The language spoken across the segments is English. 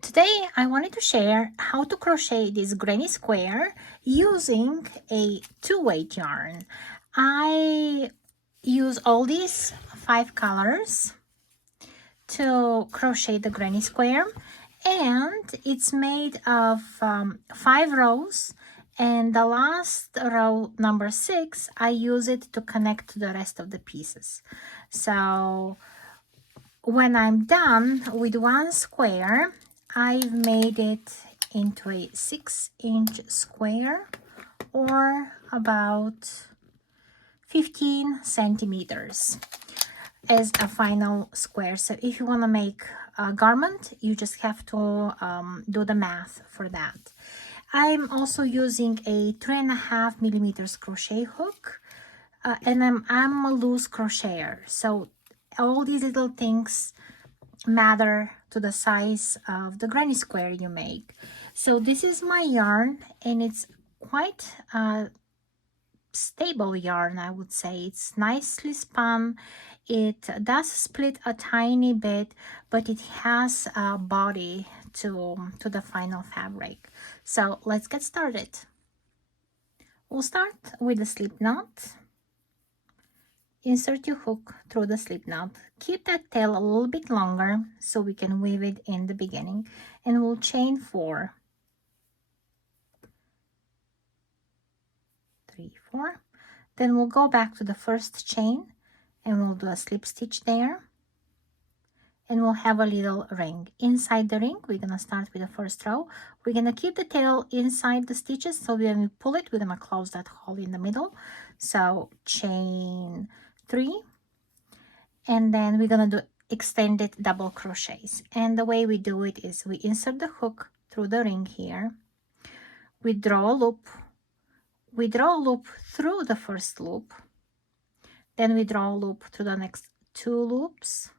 Today I wanted to share how to crochet this granny square using a two-weight yarn. I use all these 5 colors to crochet the granny square, and it's made of 5 rows, and the last row, number 6, I use it to connect to the rest of the pieces. So when I'm done with one square, I've made it into a 6-inch square, or about 15 centimeters as a final square. So if you want to make a garment, you just have to do the math for that. I'm also using a 3.5 millimeters crochet hook, and I'm a loose crocheter, so all these little things matter to the size of the granny square you make. So this is my yarn, and it's quite stable yarn, I would say. It's nicely spun. It does split a tiny bit, but it has a body to the final fabric. So let's get started. We'll start with the slip knot. Insert your hook through the slip knot. Keep that tail a little bit longer so we can weave it in the beginning, and we'll chain 4. 3, 4. Then we'll go back to the first chain and we'll do a slip stitch there, and we'll have a little ring. Inside the ring, we're gonna start with the first row. We're gonna keep the tail inside the stitches, so when we pull it, we're gonna close that hole in the middle. So chain 3, and then we're gonna do extended double crochets. And the way we do it is we insert the hook through the ring here, we draw a loop, we draw a loop through the first loop, then we draw a loop through the next 2 loops,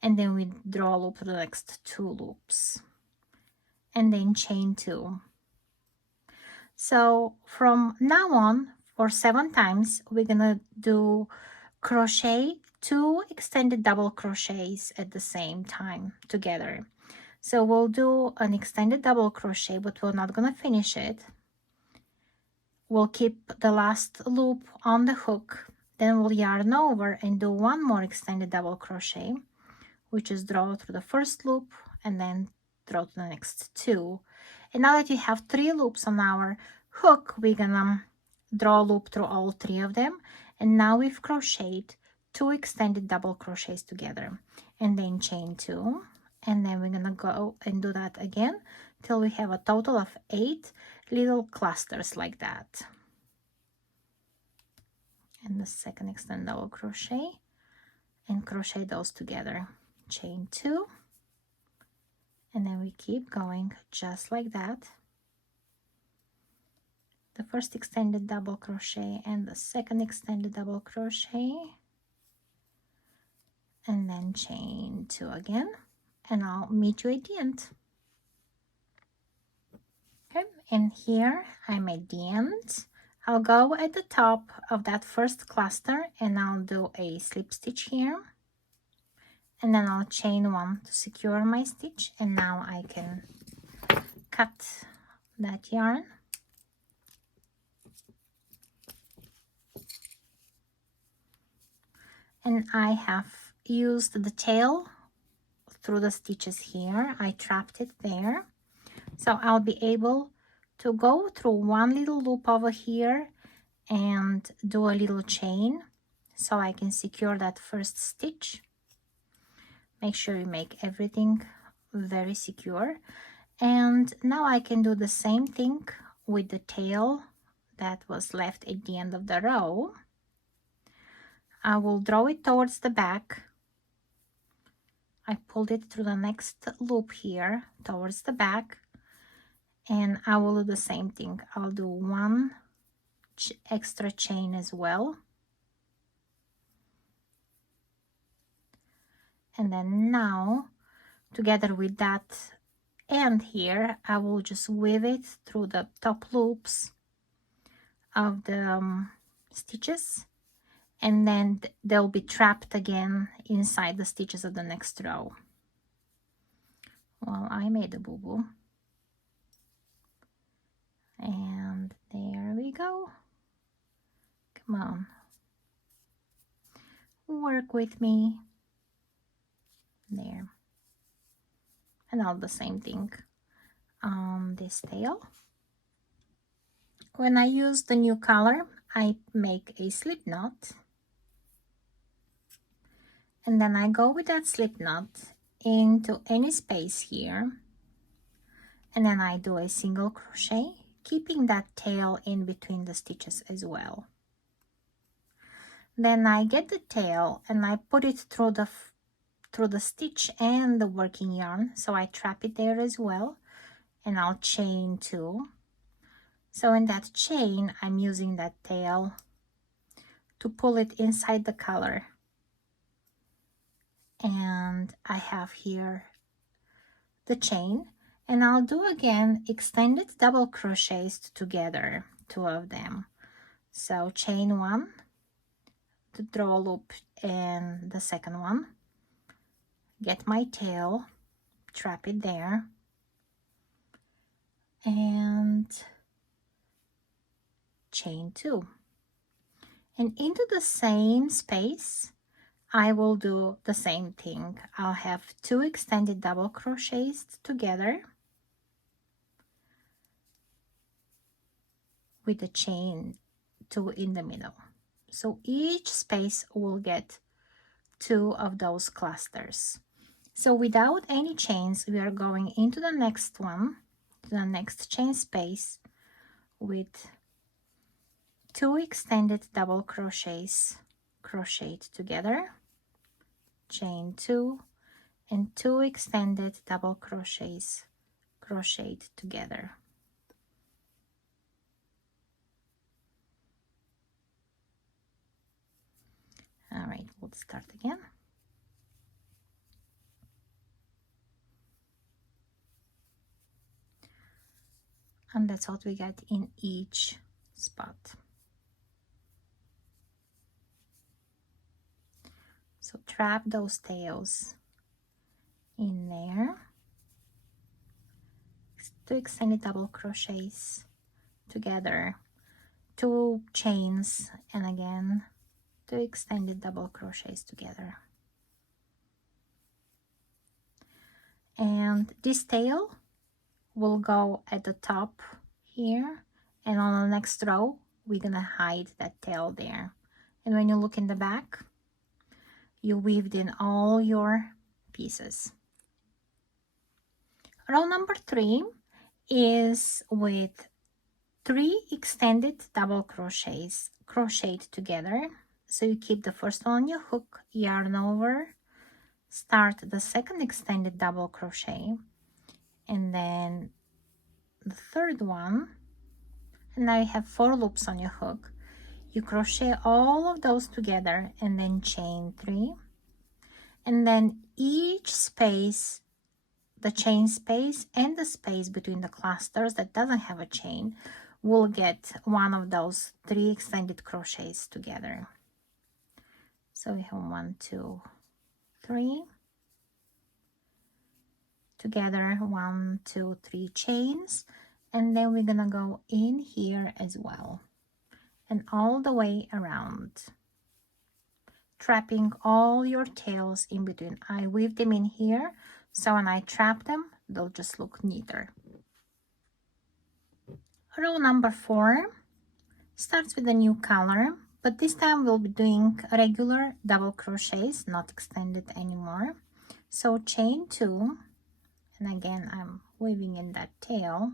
and then we draw a loop through the next 2 loops, and then chain 2. So from now on, for 7 times, we're gonna do crochet 2 extended double crochets at the same time together. So we'll do an extended double crochet, but we're not gonna finish it. We'll keep the last loop on the hook, then we'll yarn over and do 1 more extended double crochet, which is draw through the first loop and then draw to the next 2. And now that you have 3 loops on our hook, we're gonna draw a loop through all 3 of them, and now we've crocheted 2 extended double crochets together, and then chain 2, and then we're gonna go and do that again till we have a total of 8 little clusters like that. And the second extended double crochet, and crochet those together, chain 2, and then we keep going just like that. The first extended double crochet and the second extended double crochet, and then chain 2 again, and I'll meet you at the end. Okay, and here I'm at the end. I'll go at the top of that first cluster and I'll do a slip stitch here, and then I'll chain 1 to secure my stitch, and now I can cut that yarn. And I have used the tail through the stitches here. I trapped it there, so I'll be able to go through 1 little loop over here and do a little chain so I can secure that first stitch. Make sure you make everything very secure. And now I can do the same thing with the tail that was left at the end of the row. I will draw it towards the back. I pulled it through the next loop here towards the back, and I will do the same thing. I'll do 1 extra chain as well, and then now together with that end here, I will just weave it through the top loops of the stitches, and then they'll be trapped again inside the stitches of the next row. Well, I made a boo-boo. And there we go. Come on. Work with me. There. And all the same thing on this tail. When I use the new color, I make a slip knot. And then I go with that slip knot into any space here. And then I do a single crochet, keeping that tail in between the stitches as well. Then I get the tail and I put it through the stitch and the working yarn, so I trap it there as well, and I'll chain 2. So in that chain, I'm using that tail to pull it inside the color, and I have here the chain, and I'll do again extended double crochets together, 2 of them. So chain 1 to draw a loop in the second one, get my tail, trap it there, and chain 2. And into the same space, I will do the same thing. I'll have 2 extended double crochets together with the chain 2 in the middle. So each space will get 2 of those clusters. So without any chains, we are going into the next one, to the next chain space with 2 extended double crochets crocheted together, chain 2, and 2 extended double crochets crocheted together. All right, we'll start again. And that's what we get in each spot. So trap those tails in there. 2 extended double crochets together, 2 chains, and again 2 extended double crochets together. And this tail will go at the top here, and on the next row we're gonna hide that tail there. And when you look in the back, you weaved in all your pieces. Row number 3 is with 3 extended double crochets crocheted together. So you keep the first one on your hook, yarn over, start the second extended double crochet, and then the third one, and now you have 4 loops on your hook. You crochet all of those together and then chain 3, and then each space, the chain space and the space between the clusters that doesn't have a chain, will get one of those 3 extended crochets together. So we have 1, 2, 3 together, 1, 2, 3 chains, and then we're gonna go in here as well and all the way around, trapping all your tails in between. I weave them in here, so when I trap them, they'll just look neater. Row number 4 starts with a new color, but this time we'll be doing regular double crochets, not extended anymore. So chain 2, and again I'm weaving in that tail,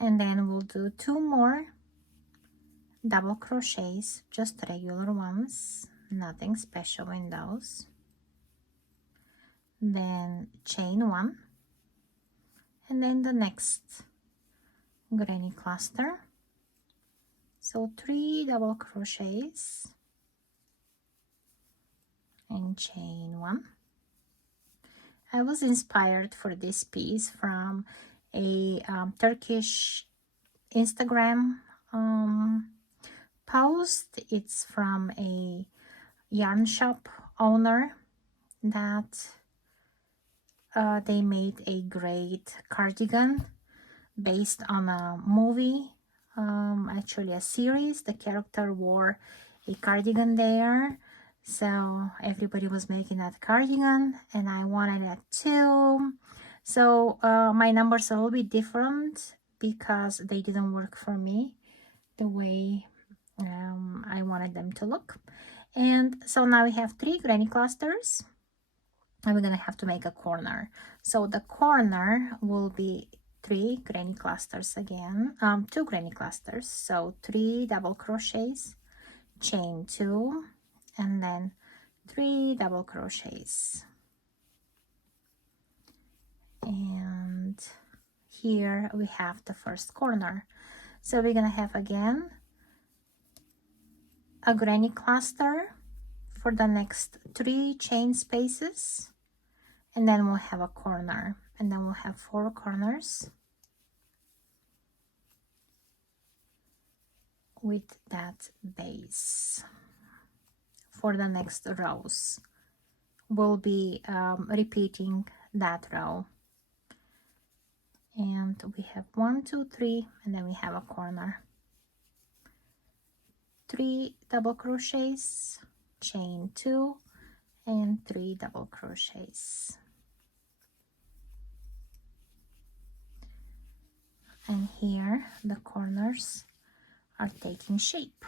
and then we'll do 2 more double crochets, just regular ones, nothing special in those. Then chain 1, and then the next granny cluster. So 3 double crochets and chain 1. I was inspired for this piece from a Turkish Instagram post. It's from a yarn shop owner that They made a great cardigan based on a movie, actually a series. The character wore a cardigan there, so everybody was making that cardigan and I wanted that too. So my numbers are a little bit different because they didn't work for me the way I wanted them to look. And so now we have 3 granny clusters and we're gonna have to make a corner. So the corner will be 3 granny clusters again, 2 granny clusters. So 3 double crochets, chain 2, and then 3 double crochets. And here we have the first corner. So we're gonna have again a granny cluster for the next 3 chain spaces, and then we'll have a corner, and then we'll have 4 corners with that base. For the next rows we'll be repeating that row, and we have 1 2 3, and then we have a corner. 3 double crochets, chain 2, and 3 double crochets. And here the corners are taking shape.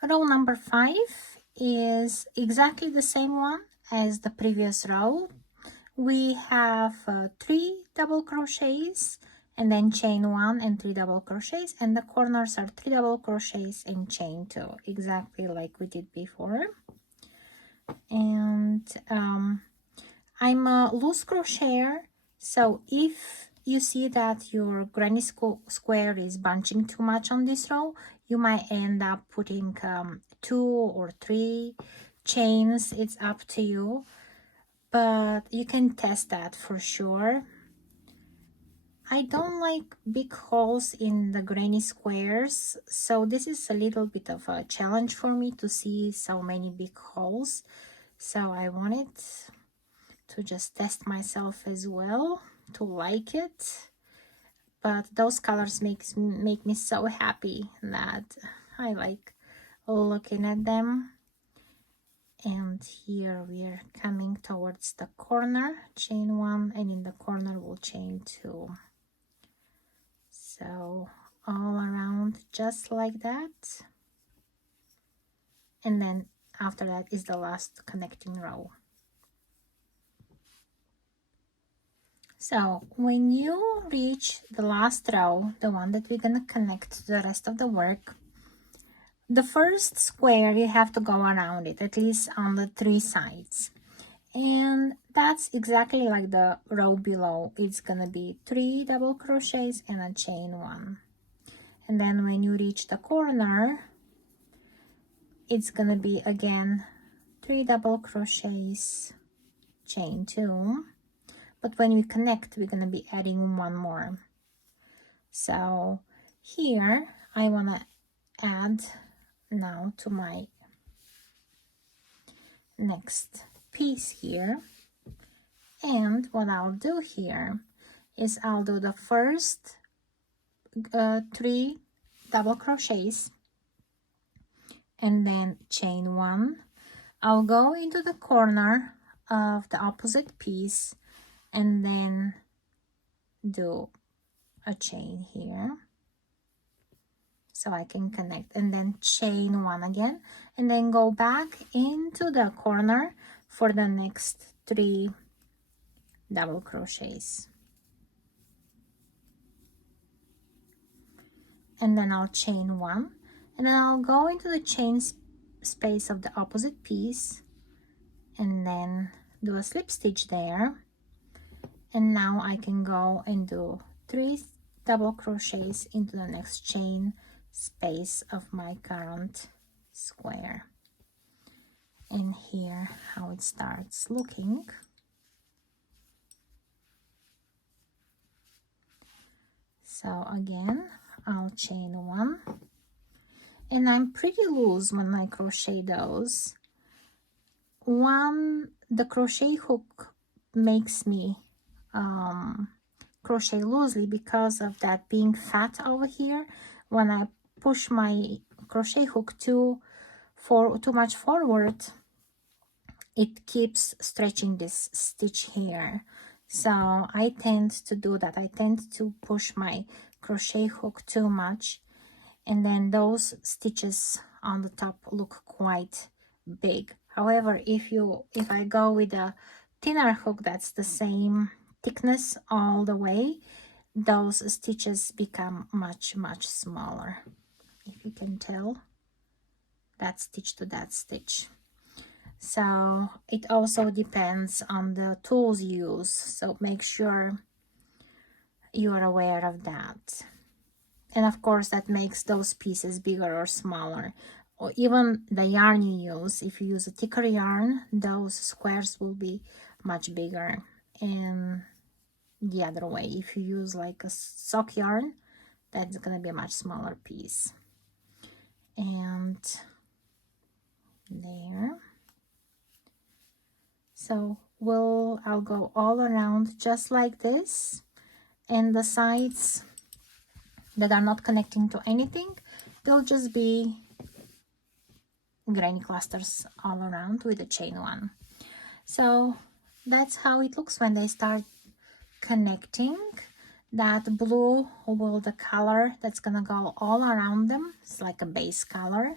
Row number 5 is exactly the same one as the previous row. We have 3 double crochets and then chain 1 and 3 double crochets, and the corners are 3 double crochets and chain 2, exactly like we did before. And I'm a loose crocheter, so if you see that your granny square is bunching too much on this row, you might end up putting 2 or 3 chains. It's up to you, but you can test that for sure. I don't like big holes in the granny squares, so this is a little bit of a challenge for me to see so many big holes. So I wanted to just test myself as well to like it, but those colors make me so happy that I like looking at them. And here we are coming towards the corner, chain 1, and in the corner we'll chain 2. So all around just like that, and then after that is the last connecting row. So when you reach the last row, the one that we're gonna connect to the rest of the work, the first square you have to go around it, at least on the 3 sides. And that's exactly like the row below. It's gonna be 3 double crochets and a chain 1. And then when you reach the corner, it's gonna be again 3 double crochets, chain 2. But when we connect, we're gonna be adding 1 more. So here I wanna add now to my next piece here, and what I'll do here is I'll do the first 3 double crochets and then chain 1. I'll go into the corner of the opposite piece and then do a chain here so I can connect, and then chain 1 again, and then go back into the corner for the next 3 double crochets, and then I'll chain 1, and then I'll go into the chain space of the opposite piece and then do a slip stitch there, and now I can go and do 3 double crochets into the next chain space of my current square. And here how it starts looking. So again, I'll chain 1, and I'm pretty loose when I crochet those, the crochet hook makes me crochet loosely because of that being fat over here. When I push my crochet hook too much forward, it keeps stretching this stitch here. So I tend to do that. I tend to push my crochet hook too much, and then those stitches on the top look quite big. However, if I go with a thinner hook that's the same thickness all the way, those stitches become much smaller. If you can tell, that stitch to that stitch. So it also depends on the tools you use, so make sure you are aware of that. And of course that makes those pieces bigger or smaller, or even the yarn you use. If you use a thicker yarn, those squares will be much bigger, and the other way, if you use like a sock yarn, that's gonna be a much smaller piece. And there. So I'll go all around just like this, and the sides that are not connecting to anything, they'll just be granny clusters all around with a chain one. So that's how it looks when they start connecting. That blue will the color that's gonna go all around them. It's like a base color,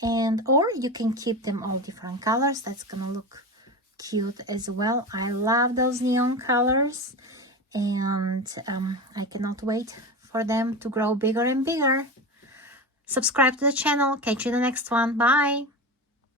and or you can keep them all different colors. That's gonna look cute as well. I love those neon colors, and I cannot wait for them to grow bigger and bigger. Subscribe to the channel. Catch you in the next one. Bye.